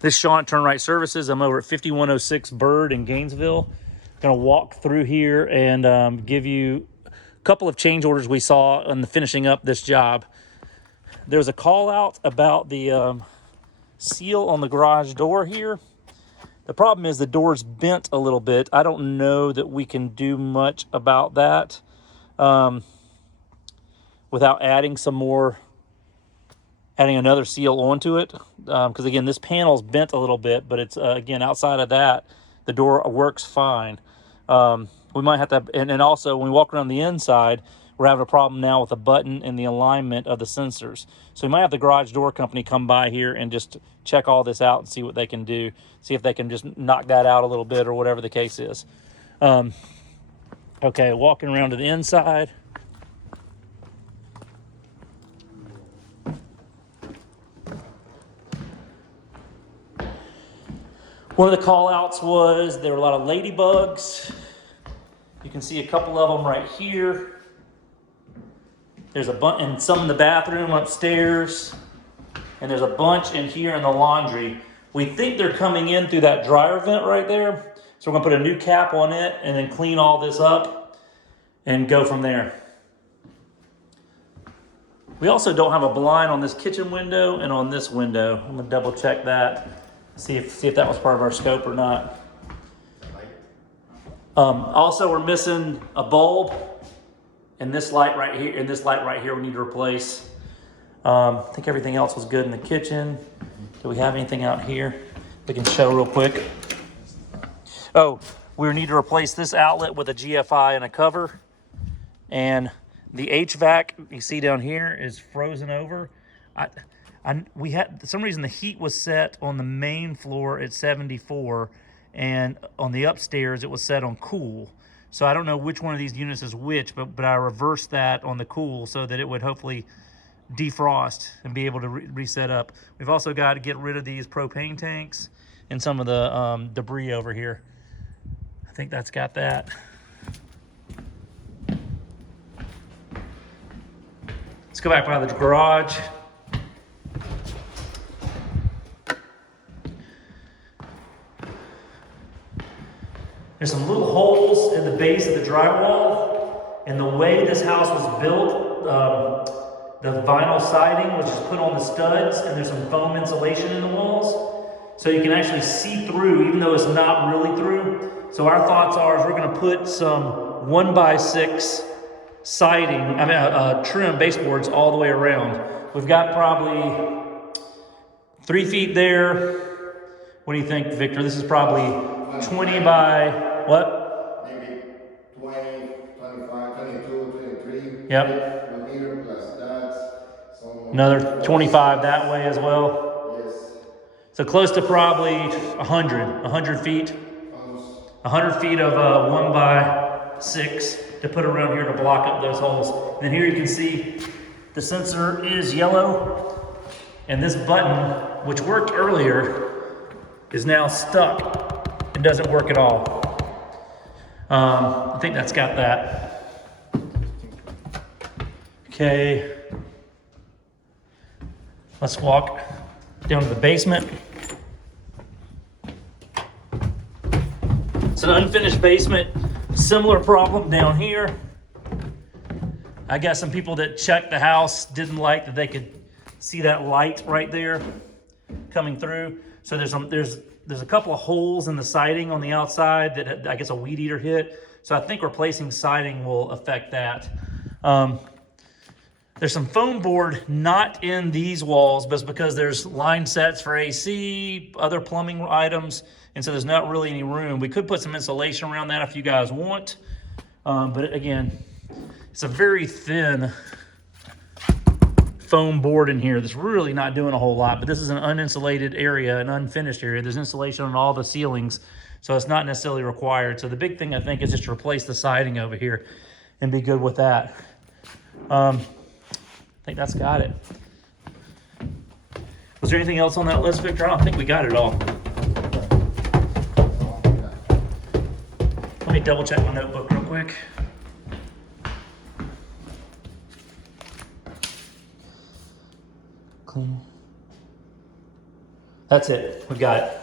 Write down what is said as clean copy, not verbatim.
This is Sean at Turn Right Services. I'm over at 5106 Bird in Gainesville. Going to walk through here and give you a couple of change orders we saw on the finishing up this job. There's a call out about the seal on the garage door here. The problem is the door's bent a little bit. I don't know that we can do much about that without adding another seal onto it, because again, this panel's bent a little bit, but it's again, outside of that, the door works fine. We might have to, and also when we walk around the inside, we're having a problem now with the button and the alignment of the sensors. So we might have the garage door company come by here and just check all this out and see what they can do, see if they can just knock that out a little bit or whatever the case is. Okay, walking around to the inside. One of the call outs was there were a lot of ladybugs. You can see a couple of them right here. There's a bunch, and some in the bathroom upstairs. And there's a bunch in here in the laundry. We think they're coming in through that dryer vent right there. So we're gonna put a new cap on it and then clean all this up and go from there. We also don't have a blind on this kitchen window and on this window. I'm gonna double check that. See if that was part of our scope or not. Also, we're missing a bulb, and this light right here. And this light right here, we need to replace. I think everything else was good in the kitchen. Do we have anything out here we can show real quick? Oh, we need to replace this outlet with a GFI and a cover, and the HVAC you see down here is frozen over. We had, for some reason, the heat was set on the main floor at 74, and on the upstairs it was set on cool. So I don't know which one of these units is which, but I reversed that on the cool so that it would hopefully defrost and be able to reset up. We've also got to get rid of these propane tanks and some of the debris over here. I think that's got that. Let's go back by the garage. There's some little holes in the base of the drywall, and the way this house was built, the vinyl siding was just put on the studs, and there's some foam insulation in the walls, so you can actually see through, even though it's not really through. So our thoughts are is we're going to put some 1x6 siding, trim baseboards all the way around. We've got probably 3 feet there. What do you think, Victor? This is probably 20 by what? Maybe 20, 25, 22, 23. Yep. From here plus that. Another 25 that way as well. Yes. So close to probably 100 feet. 100 feet of 1x6 to put around here to block up those holes. And then here you can see the sensor is yellow, and this button, which worked earlier, is now stuck. It doesn't work at all. I think that's got that. Okay. Let's walk down to the basement. It's an unfinished basement. Similar problem down here. I guess some people that checked the house didn't like that they could see that light right there coming through. So there's a couple of holes in the siding on the outside that I guess a weed eater hit. So I think replacing siding will affect that. There's some foam board not in these walls, but it's because there's line sets for AC, other plumbing items, and so there's not really any room. We could put some insulation around that if you guys want. But again, it's a very thin foam board in here that's really not doing a whole lot, but this is an uninsulated area, an unfinished area. There's insulation on all the ceilings, so it's not necessarily required. So the big thing I think is just to replace the siding over here and be good with that. I think that's got it. Was there anything else on that list, Victor? I don't think we got it all. Let me double check my notebook real quick. Clean. That's it. We got it.